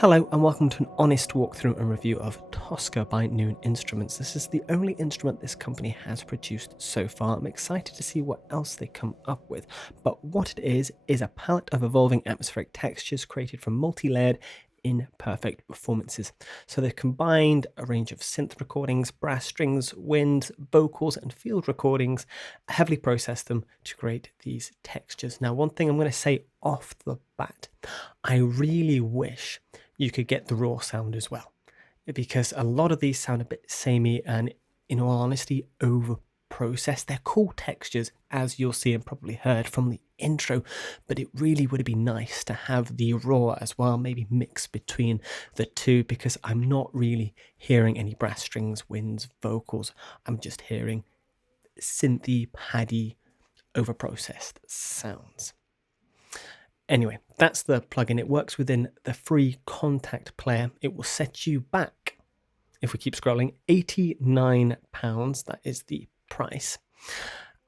Hello and welcome to an honest walkthrough and review of Toska by Noon Instruments. This is the only instrument this company has produced so far. I'm excited to see what else they come up with, but what it is a palette of evolving atmospheric textures created from multi-layered imperfect performances. So they've combined a range of synth recordings, brass strings, winds, vocals and field recordings, heavily processed them to create these textures. Now, one thing I'm going to say off the bat, I really wish you could get the raw sound as well, because a lot of these sound a bit samey and, in all honesty, over processed. They're cool textures, as you'll see and probably heard from the intro, but it really would be nice to have the raw as well, maybe mix between the two, because I'm not really hearing any brass strings, winds, vocals. I'm just hearing synthy, paddy, over processed sounds. Anyway, that's the plugin. It works within the free Contact player. It will set you back, if we keep scrolling, £89. That is the price.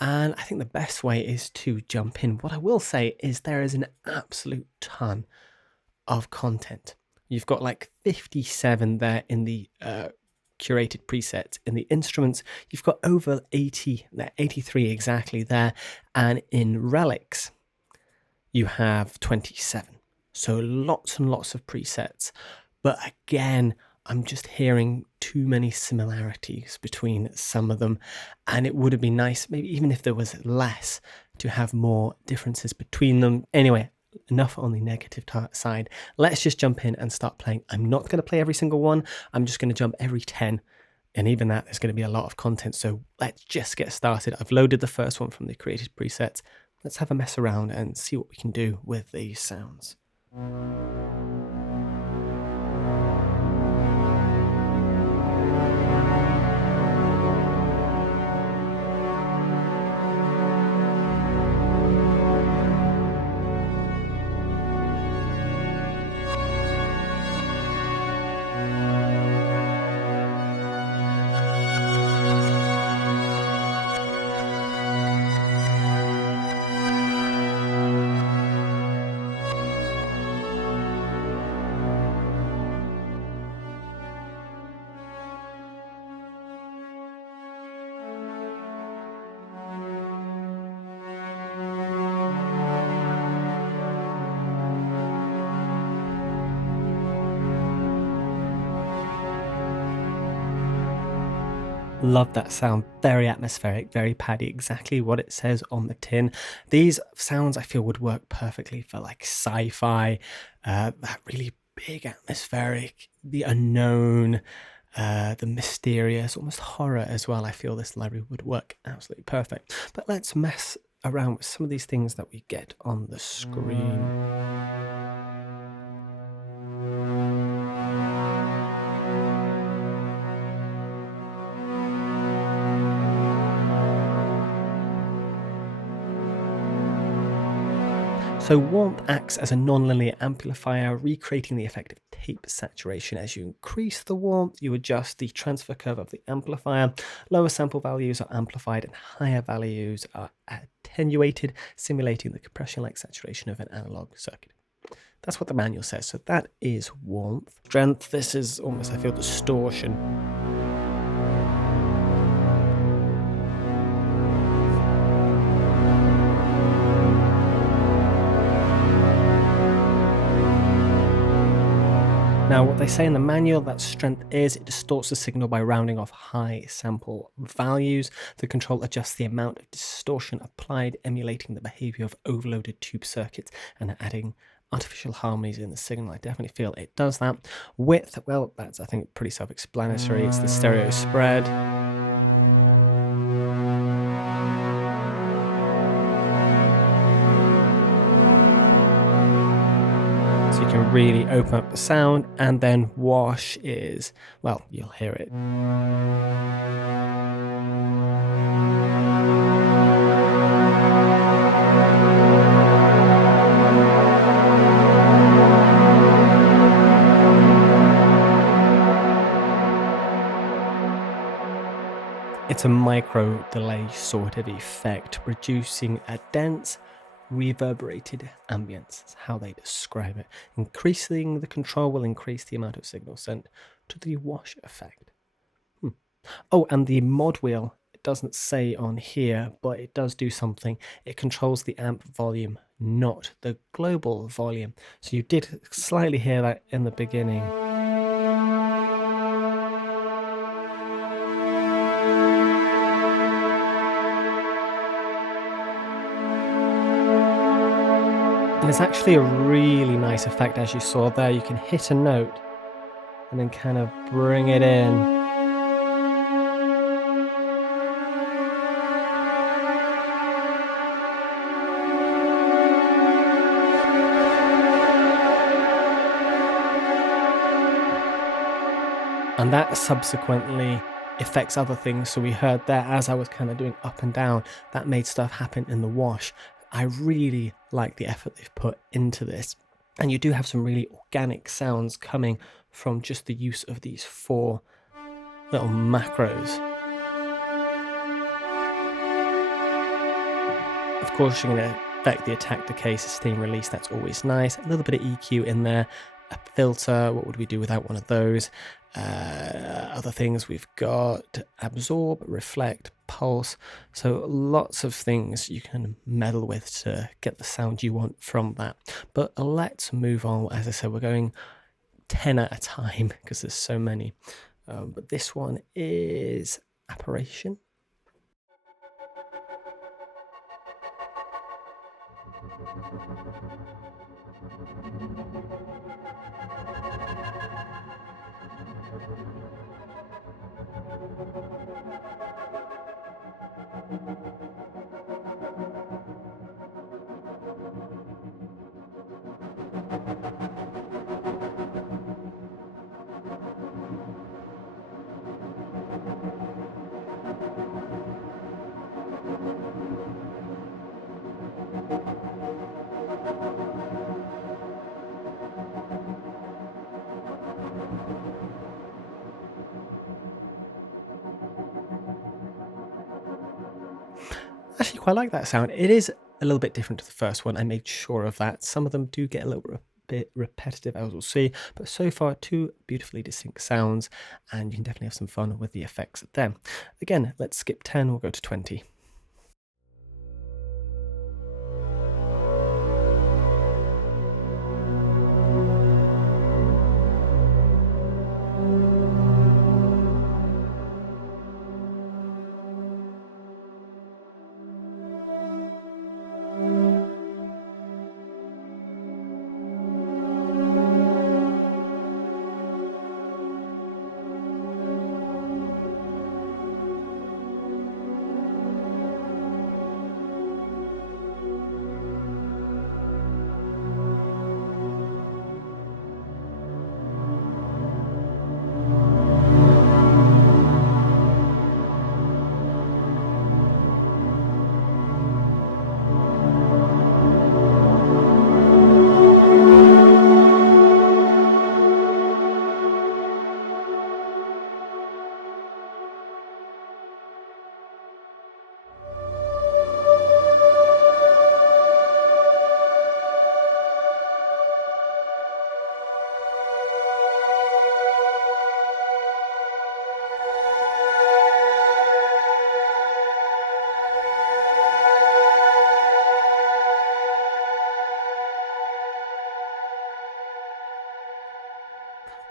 And I think the best way is to jump in. What I will say is there is an absolute ton of content. You've got like 57 there in the curated presets. In the instruments, you've got over 80, 83 exactly there. And in Relics, you have 27. So lots and lots of presets. But again, I'm just hearing too many similarities between some of them. And it would have been nice, maybe even if there was less, to have more differences between them. Anyway, enough on the negative side. Let's just jump in and start playing. I'm not going to play every single one. I'm just going to jump every 10. And even that, there's going to be a lot of content. So let's just get started. I've loaded the first one from the created presets. Let's have a mess around and see what we can do with these sounds. Love that sound. Very atmospheric, very paddy, exactly what it says on the tin. These sounds I feel would work perfectly for like sci-fi, that really big atmospheric, the unknown, the mysterious, almost horror as well. I feel this library would work absolutely perfect. But let's mess around with some of these things that we get on the screen. So warmth acts as a non-linear amplifier, recreating the effect of tape saturation. As you increase the warmth, you adjust the transfer curve of the amplifier. Lower sample values are amplified and higher values are attenuated, simulating the compression-like saturation of an analog circuit. That's what the manual says. So that is warmth. Strength, this is almost, I feel, distortion. Now, what they say in the manual that strength is, it distorts the signal by rounding off high sample values. The control adjusts the amount of distortion applied, emulating the behavior of overloaded tube circuits and adding artificial harmonies in the signal. I definitely feel it does that. Width, well, that's, I think, pretty self-explanatory. It's the stereo spread. You can really open up the sound. And then wash is, well, you'll hear it. It's a micro delay sort of effect, producing a dense, reverberated ambience. That's how they describe it. Increasing the control will increase the amount of signal sent to the wash effect. Oh, and the mod wheel, it doesn't say on here, but it does do something. It controls the amp volume, not the global volume. So you did slightly hear that in the beginning. And it's actually a really nice effect, as you saw there. You can hit a note and then kind of bring it in. And that subsequently affects other things. So we heard there, as I was kind of doing up and down, that made stuff happen in the wash. I really like the effort they've put into this. And you do have some really organic sounds coming from just the use of these 4 little macros. Of course, you're going to affect the attack, decay, sustain, release. That's always nice. A little bit of EQ in there. A filter. What would we do without one of those? Other things we've got: absorb, reflect, pulse. So lots of things you can meddle with to get the sound you want from that. But let's move on. As I said, we're going 10 at a time because there's so many. But this one is Apparition. Actually quite like that sound. It is a little bit different to the first one. I made sure of that. Some of them do get a little bit repetitive, as we'll see, but so far 2 beautifully distinct sounds, and you can definitely have some fun with the effects there. Again, let's skip 10, we'll go to 20.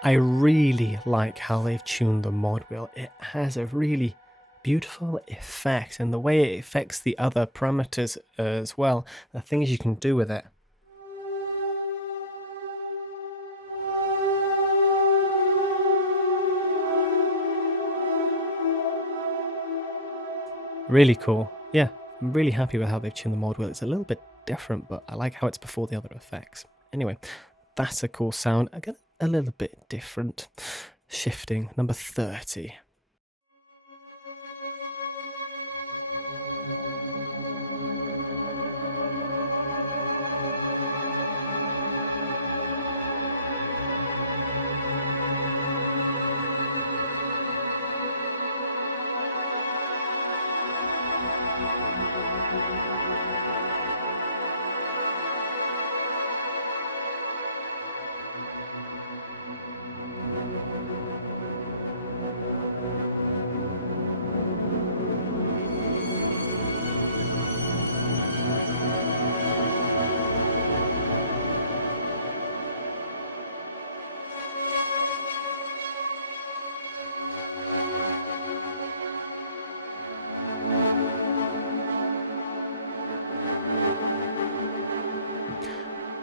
I really like how they've tuned the mod wheel. It has a really beautiful effect, and the way it affects the other parameters as well, the things you can do with it. Really cool. Yeah, I'm really happy with how they've tuned the mod wheel. It's a little bit different, but I like how it's before the other effects. Anyway, that's a cool sound. Again, a little bit different. Shifting, number 30.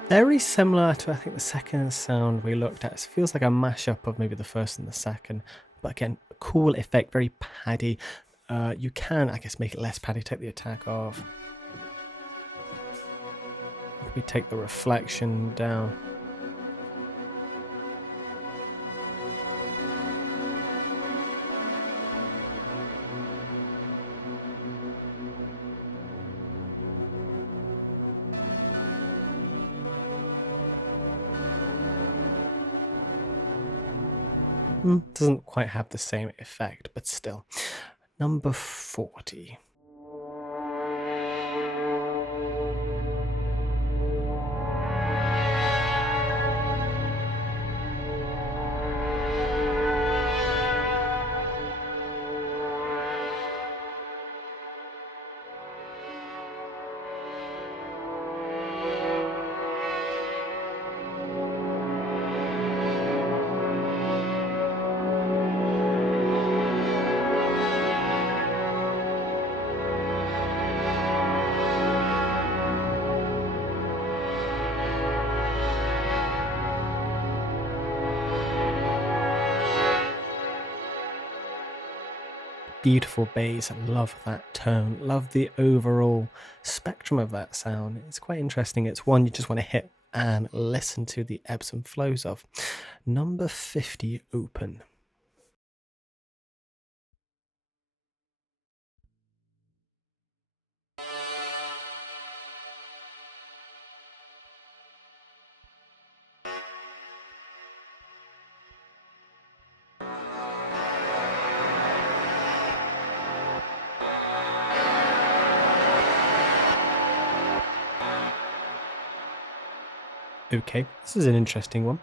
Very similar to, I think, the second sound we looked at. It feels like a mashup of maybe the first and the second. But again, a cool effect, very paddy. You can, I guess, make it less paddy, take the attack off. We take the reflection down. Doesn't quite have the same effect, but still. Number 40. Beautiful bass. I love that tone. Love the overall spectrum of that sound. It's quite interesting. It's one you just want to hit and listen to the ebbs and flows of. Number 50, Open. Okay, this is an interesting one.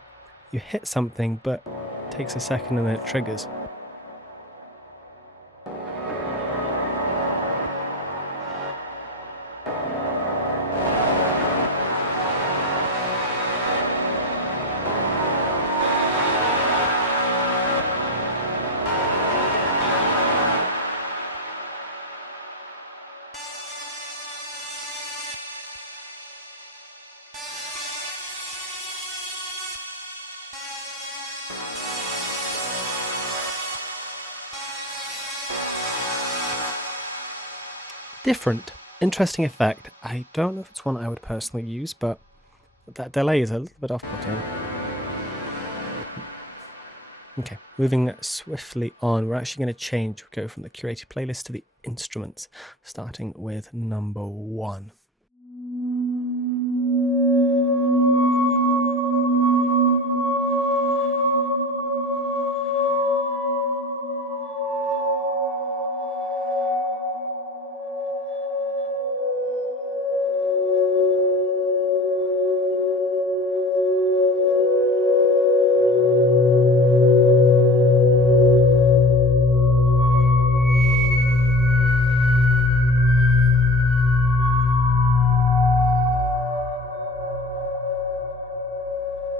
You hit something, but it takes a second and then it triggers. Different, interesting effect. I don't know if it's one I would personally use, but that delay is a little bit off-putting. Okay, moving swiftly on, we're actually going to change, go from the curated playlist to the instruments, starting with number 1.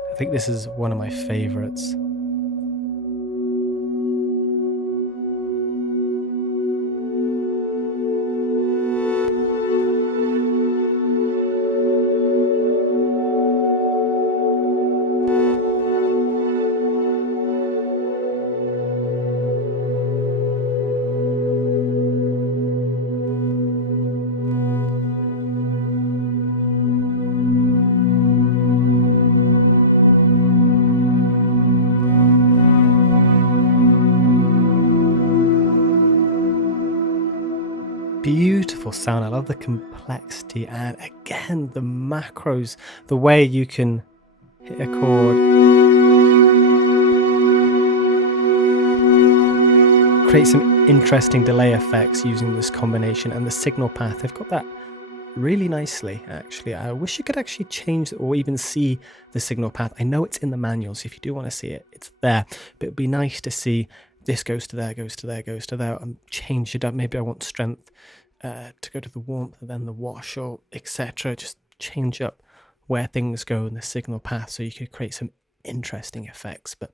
I think this is one of my favorites. Beautiful sound. I love the complexity, and again the macros, the way you can hit a chord, create some interesting delay effects using this combination, and the signal path, they've got that really nicely. Actually, I wish you could actually change or even see the signal path. I know it's in the manual, so if you do want to see it, it's there, but it'd be nice to see this goes to there, goes to there, goes to there, and change it up. Maybe I want strength to go to the warmth and then the wash, or etc. Just change up where things go in the signal path so you could create some interesting effects. But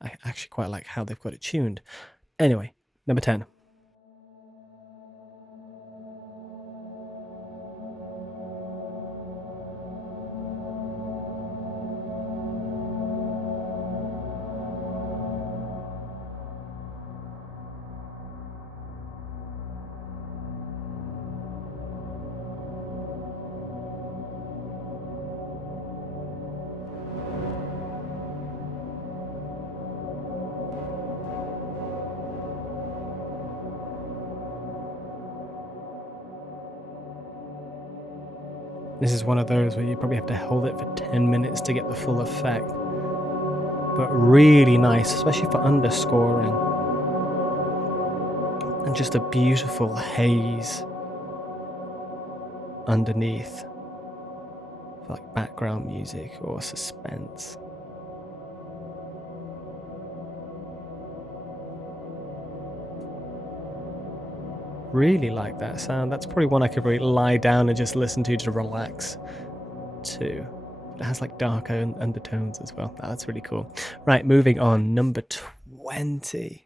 I actually quite like how they've got it tuned. Anyway, number 10. This is one of those where you probably have to hold it for 10 minutes to get the full effect. But really nice, especially for underscoring. And just a beautiful haze underneath for like background music or suspense. Really like that sound. That's probably one I could really lie down and just listen to relax too. It has like darker undertones as well. That's really cool. Right, moving on. Number 20.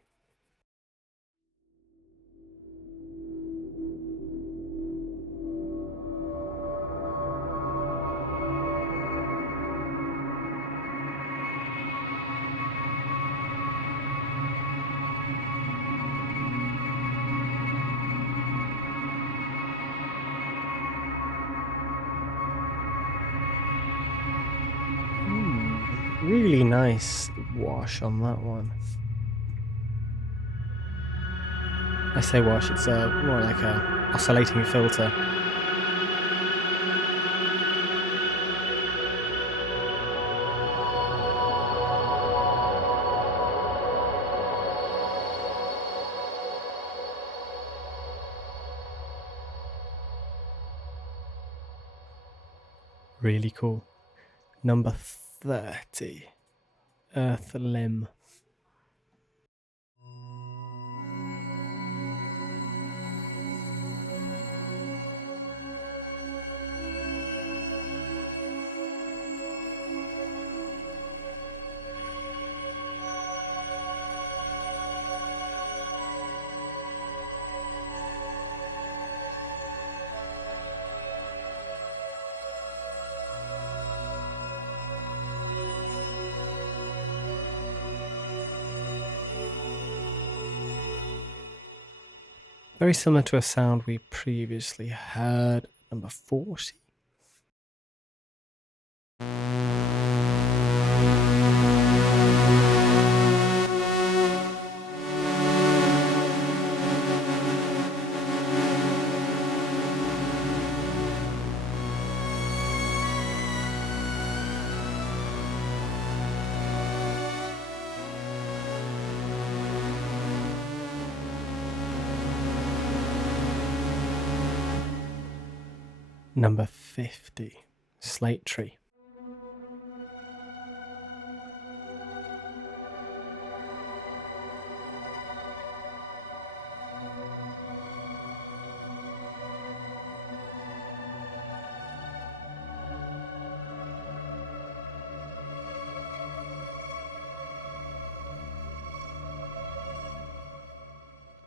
Really nice wash on that one. I say wash, it's more like a oscillating filter. Really cool. Number 30. Earth Limb. Very similar to a sound we previously heard. Number 40. Number 50. Slate Tree.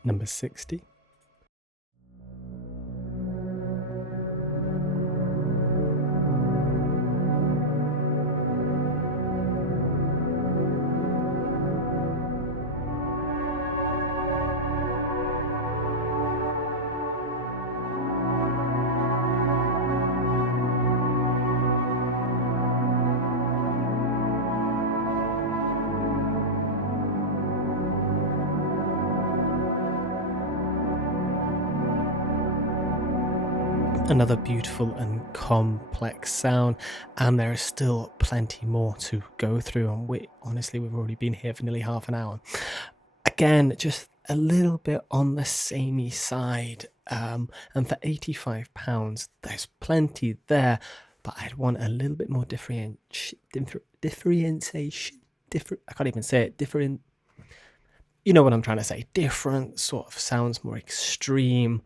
Number 60. Another beautiful and complex sound, and there is still plenty more to go through, and we've already been here for nearly half an hour. Again, just a little bit on the samey side, and for £85 there's plenty there, but I'd want a little bit more differentiation, I can't even say it, you know what I'm trying to say, different sort of sounds, more extreme.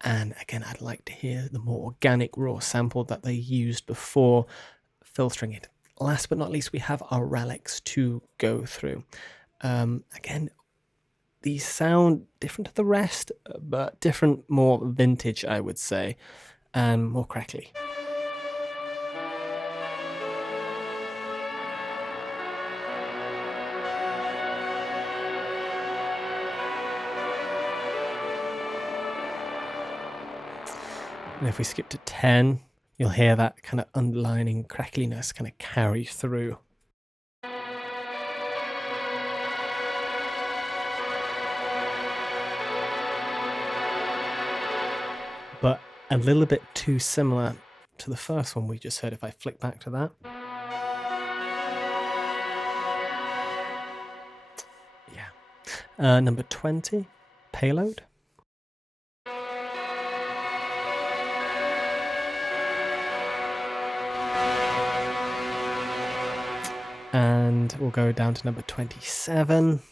And again, I'd like to hear the more organic raw sample that they used before filtering it. Last but not least, we have our relics to go through. Again, these sound different to the rest, but different, more vintage, I would say, and more crackly. And if we skip to 10, you'll hear that kind of underlining crackliness kind of carry through. But a little bit too similar to the first one we just heard if I flick back to that. Yeah. Number 20, Payload. And we'll go down to number 27.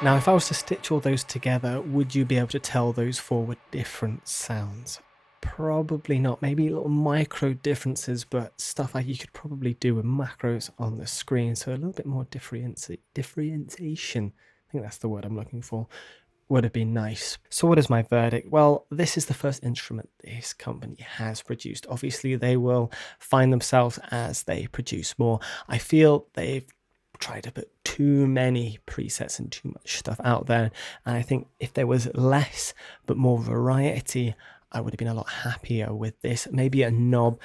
Now, if I was to stitch all those together, would you be able to tell those four were different sounds? Probably not. Maybe little micro differences, but stuff like you could probably do with macros on the screen. So a little bit more differentiation. I think that's the word I'm looking for. Would have been nice. So what is my verdict? Well, this is the first instrument this company has produced. Obviously, they will find themselves as they produce more. I feel they've tried to put too many presets and too much stuff out there. And I think if there was less but more variety, I would have been a lot happier with this. Maybe a knob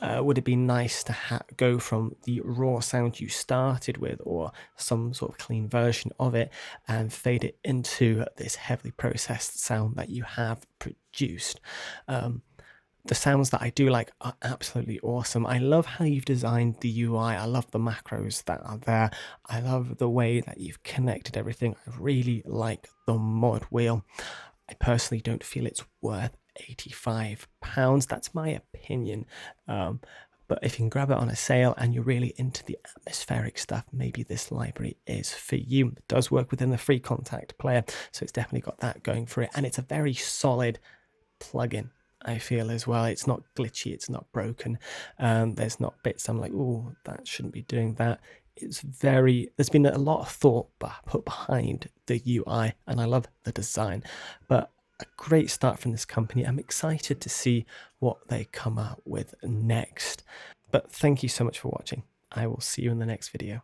would have been nice to go from the raw sound you started with or some sort of clean version of it and fade it into this heavily processed sound that you have produced. The sounds that I do like are absolutely awesome. I love how you've designed the UI. I love the macros that are there. I love the way that you've connected everything. I really like the mod wheel. I personally don't feel it's worth £85. That's my opinion. But if you can grab it on a sale and you're really into the atmospheric stuff, maybe this library is for you. It does work within the free Contact player, so it's definitely got that going for it. And it's a very solid plugin, I feel, as well. It's not glitchy, it's not broken. There's not bits I'm like, oh, that shouldn't be doing that. It's there's been a lot of thought put behind the UI, and I love the design. But a great start from this company. I'm excited to see what they come out with next. But thank you so much for watching. I will see you in the next video.